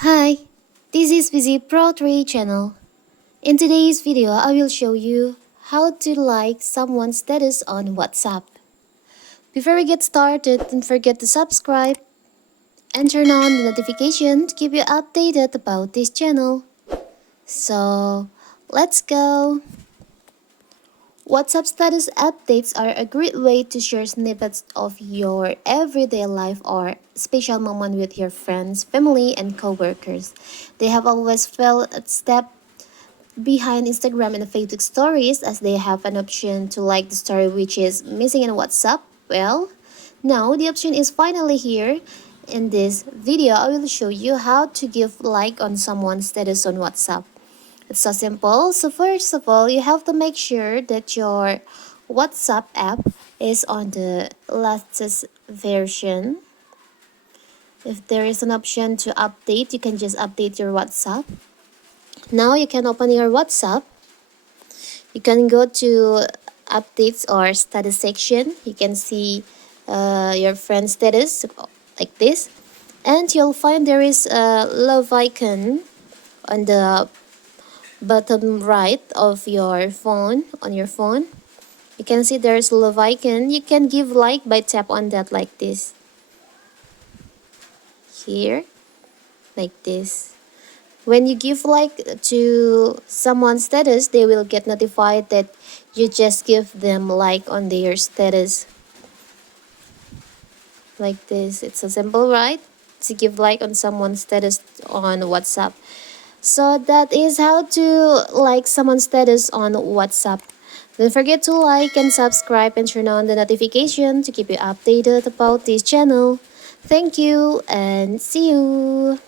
Hi, this is Busy Pro 3 channel. In today's video, I will show you how to like someone's status on WhatsApp. Before we get started, don't forget to subscribe and turn on the notification to keep you updated about this channel. So, let's go! WhatsApp status updates are a great way to share snippets of your everyday life or special moment with your friends, family, and coworkers. They have always felt a step behind Instagram and Facebook stories as they have an option to like the story which is missing in WhatsApp. Well, now the option is finally here. In this video, I will show you how to give like on someone's status on WhatsApp. It's so simple. So first of all, you have to make sure that your WhatsApp app is on the latest version. If there is an option to update, you can just update your WhatsApp. Now you can open your WhatsApp. You can go to updates or status section. You can see your friend status like this. And you'll find there is a love icon on the bottom right of your phone, on your phone. You can see there's a love icon. You can give like by tap on that like this. Here, like this. When you give like to someone's status, they will get notified that you just give them like on their status. Like this. It's so simple, right? To give like on someone's status on WhatsApp. So that is how to like someone's status on WhatsApp. Don't forget to like and subscribe and turn on the notification to keep you updated about this channel. Thank you and see you.